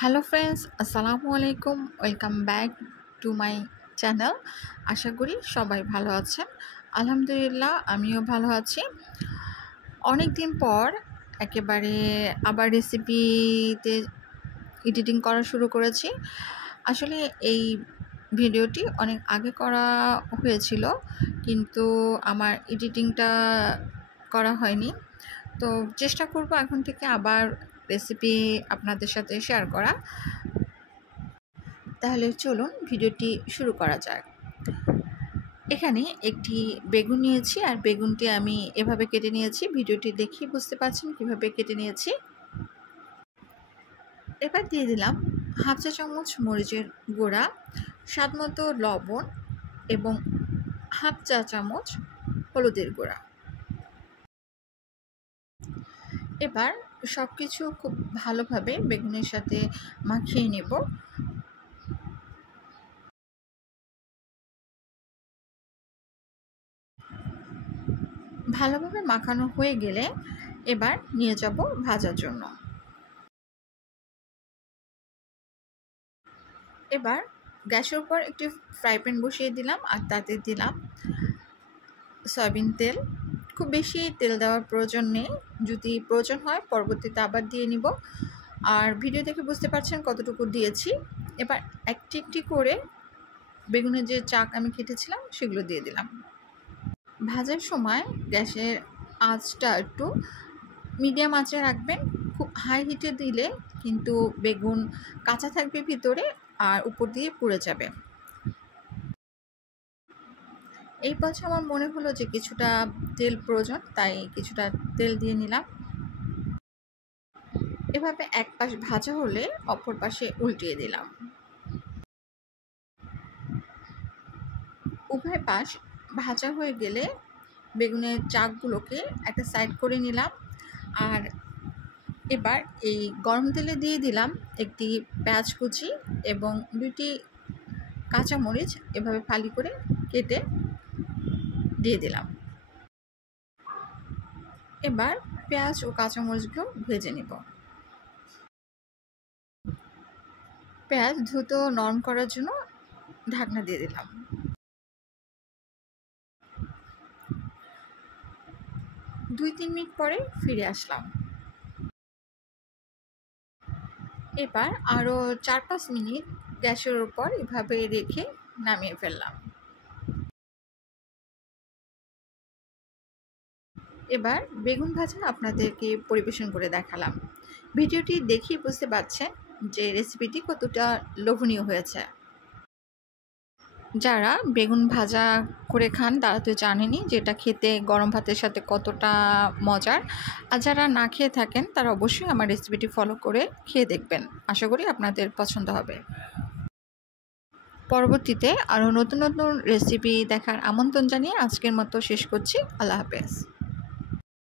Hello friends, আসসালামু আলাইকুম। Welcome back to my channel. আশা করি সবাই ভালো আছেন। আলহামদুলিল্লাহ, আমিও ভালো আছি। অনেক দিন পর একেবারে আবার রেসিপিতে এডিটিং করা শুরু করেছি। আসলে এই ভিডিওটি অনেক আগে করা হয়েছিল, কিন্তু আমার এডিটিংটা করা হয়নি। তো চেষ্টা করব এখন থেকে আবার রেসিপি আপনাদের সাথে শেয়ার করা। তাহলে চলুন ভিডিওটি শুরু করা যাক। এখানে একটি বেগুন নিয়েছি, আর বেগুনটি আমি এভাবে কেটে নিয়েছি। ভিডিওটি দেখেই বুঝতে পারছেন কিভাবে কেটে নিয়েছি। এবার দিয়ে দিলাম হাফ চা চামচ মরিচের গুঁড়া, স্বাদমতো লবণ এবং হাফ চা চামচ হলুদের গুঁড়া। এবার সব কিছু খুব ভালোভাবে বেগুনের সাথে মাখিয়ে নেব। ভালোভাবে মাখানো হয়ে গেলে এবার নিয়ে যাব ভাজার জন্য। এবার গ্যাসের উপর একটি ফ্রাই প্যান বসিয়ে দিলাম, আর তাতে দিলাম সয়াবিন তেল। খুব বেশি তেল দেওয়ার প্রয়োজন নেই, যদি প্রয়োজন হয় পরবর্তীতে আবার দিয়ে নিব। আর ভিডিও দেখে বুঝতে পারছেন কতটুকু দিয়েছি। এবার একটি একটি করে বেগুনের যে চাক আমি কেটেছিলাম সেগুলো দিয়ে দিলাম। ভাজার সময় গ্যাসের আঁচটা একটু মিডিয়াম আঁচে রাখবেন। খুব হাই হিটে দিলে কিন্তু বেগুন কাঁচা থাকবে ভিতরে, আর উপর দিয়ে পুড়ে যাবে। এই পর্যায়ে আমার মনে হলো যে কিছুটা তেল প্রয়োজন, তাই কিছুটা তেল দিয়ে নিলাম। এভাবে এক পাশ ভাজা হলে অপর পাশে উল্টিয়ে দিলাম। উভয় পাশ ভাজা হয়ে গেলে বেগুনের চাকগুলোকে একটা সাইড করে নিলাম। আর এবার এই গরম তেলে দিয়ে দিলাম একটি পেঁয়াজ কুচি এবং 2টি কাঁচামরিচ এভাবে ফালি করে কেটে দিয়ে দিলাম। এবার পেঁয়াজ ও কাঁচামরিচগুলো ভেজে নেব। পেঁয়াজ দ্রুত নরম করার জন্য ঢাকনা দিয়ে দিলাম। 2-3 মিনিট পরে ফিরে আসলাম। এবার আরও 4-5 মিনিট গ্যাসের উপর এভাবে রেখে নামিয়ে ফেললাম। এবার বেগুন ভাজা আপনাদেরকে পরিবেশন করে দেখালাম। ভিডিওটি দেখেই বুঝতে পারছেন যে রেসিপিটি কতটা লোভনীয় হয়েছে। যারা বেগুন ভাজা করে খান তারা তো জানেনই যে এটা খেতে গরম ভাতের সাথে কতটা মজার। আর যারা না খেয়ে থাকেন তারা অবশ্যই আমার রেসিপিটি ফলো করে খেয়ে দেখবেন। আশা করি আপনাদের পছন্দ হবে। পরবর্তীতে আরও নতুন নতুন রেসিপি দেখার আমন্ত্রণ জানিয়ে আজকের মতো শেষ করছি। আল্লাহ হাফেজ।